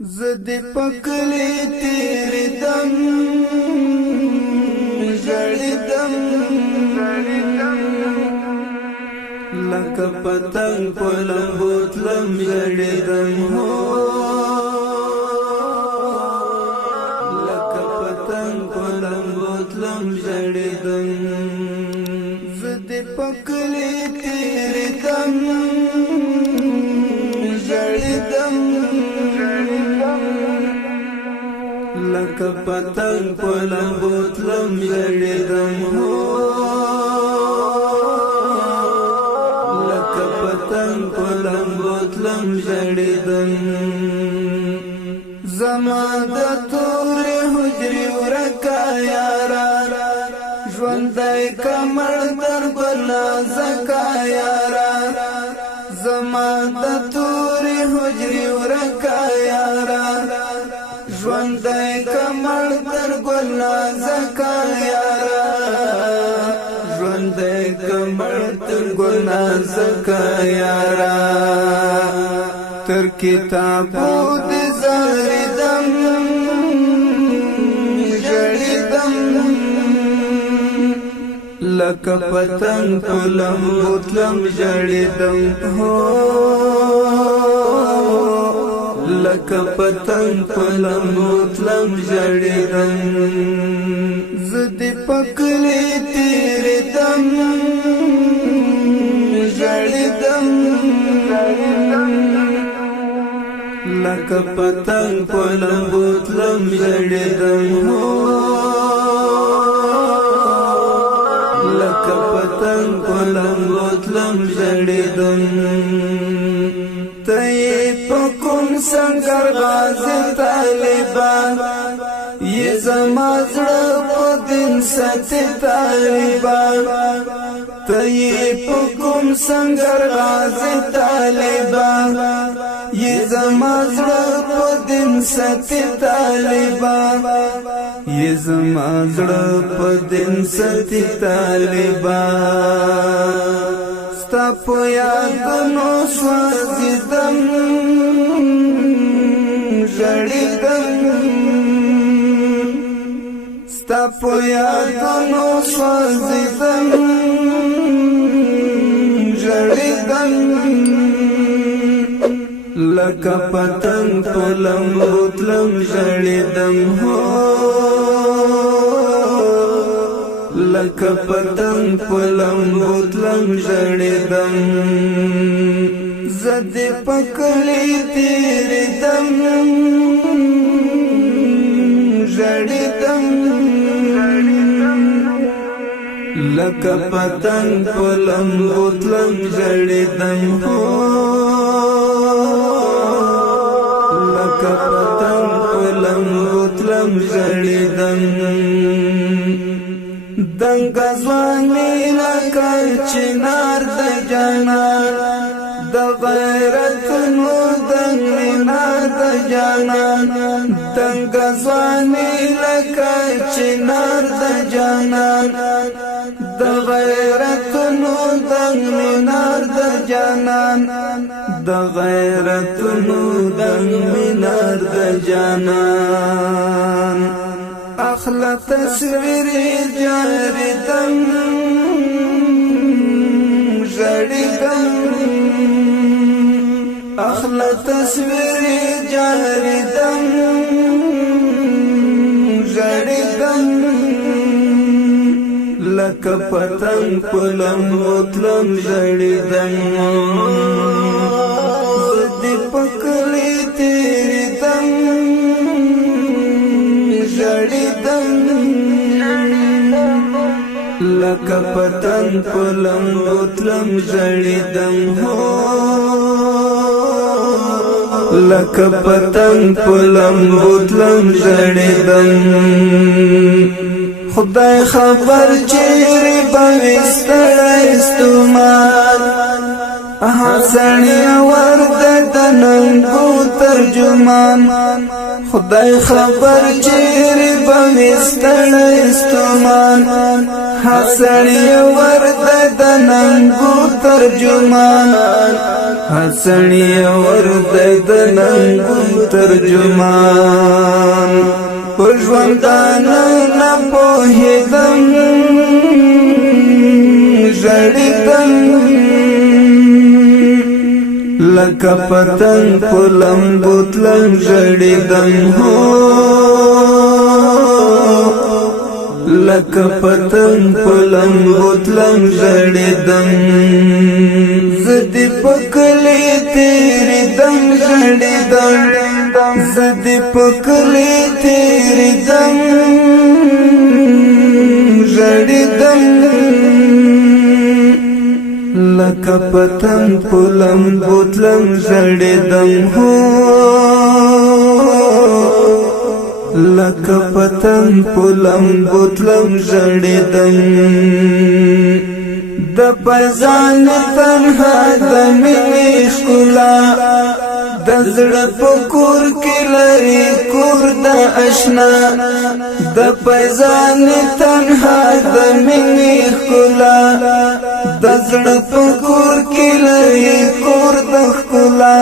زد پکلی تیری دم جڑی دم لکه پتنگ پلم بوتلم جڑی دم ہو لکه پتنگ پلم بوتلم جڑی دم زد پکلی تیری دم جڑی دم لکه پتنگ پلم بوتلم جڑی دم ہو لکه پتنگ پلم بوتلم جڑی دم زما د تور حجری ورکا یارا ژوندی کمر در بلا زکا یارا زما د تور حجری ورکا یارا ژوندی کمر در بلا زکا یارا ژوندی کمر در بلا زکا یارا تر کتابو د زهر دم جڑی دم لکه پتنگ پلم بوتلم جڑی دم ہو لکه پتنگ پلم بوتلم جڑی دم زد پکلی تیری دم جڑی دم لکه پتنگ پلم بوتلم جڑی دم ہو لکه پتنگ پلم بوتلم جڑی دم تی پکم سنگر باز طالبان یہ زما زړه په دین ساتي طالبان تی پکم سنگر باز طالبان یہ زما زړه په دین ساتي طالبان یہ زما زړه په دین ساتي طالبان ستا په یادونو سوځیدم ژړېدم ستا په یادونو سوځیدم ژړېدم لکه پتنگ پلم بوتلم جڑی دم ہو لکه پتنگ پلم بوتلم جڑی دم زد پکلی تیری دم جڑی دم لکه پتنگ پلم بوتلم جڑی دم ہو لکه پتنگ پلم بوتلم جڑی دم دنګ ځواني لکه چنار د جانان د غیرتونو دنګ مینار د جانان دنګ ځواني لکه چنار د جانان د غیرتونو دنګ مینار د جانان د غیرتونو دنګ مینار د جانان اخلا تصویر جاری دم جڑی دم اخلا تصویر جاری دم جڑی دم لکه پتنگ پلم بوتلم جڑی دم زد پکلی تیری دم جڑی دم لکه پتنگ پلم بوتلم جڑی دم ہو لکه پتنگ پلم بوتلم جڑی دم خدای خبر چیرې به وستړی ستومان حسنی ورد دننگو ترجمان خدای خبر چیرې بوستړ استمان حسنی ورد دننگو ترجمان حسنی ورد دننگو ترجمان پژوندانه نه پوهېدم ژړېدم لکه پتنګ په لمبو تلم ژړېدم هو لکه پتنګ په لمبو تلم ژړېدم زه دې په کلي تېرېدم ژړېدم زه دې په کلي تېرېدم ژړېدم لکه پتنګ په لمبو تلم ژړېدم هو لکه پتنګ په لمبو تلم ژړېدم د پزان تنها د مینې ښکلا د زړه په کور کې لري کور د اشنا د پزان تنها د مینې ښکلا د زړه په کور کې لري کور د ښکلا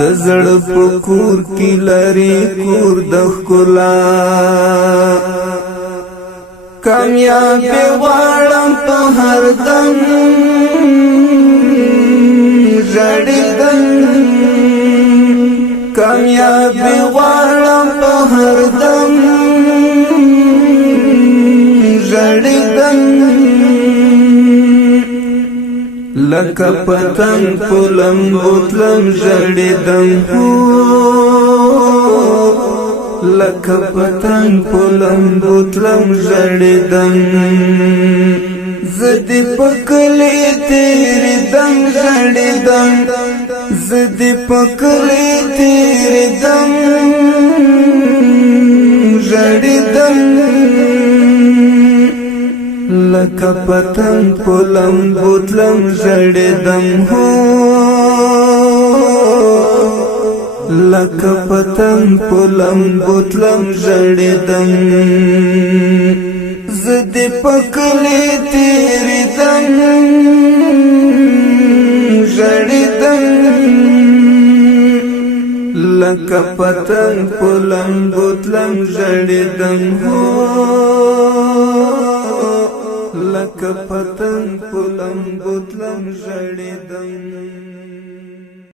د زړه په کور کې لري کور د ښکلا کامیابی غواړم په هر دم ژړېدم کامیابی غواړم په هر دم ژړېدم لکه پتنګ په لمبو تلم ژړېدم لکه پتنګ په لمبو تلم ژړېدم زه دې په کلي تېرېدم ژړېدم زه دې په کلي تېرېدم ژړېدم لکه پتنګ په لمبو تلم ژړېدم هو لکه پتنګ په لمبو تلم ژړېدم زه دې په کلي تېرېدم ژړېدم لکه پتنګ په لمبو تلم ژړېدم هو لکه پتنګ په لمبو تلم ژړېدم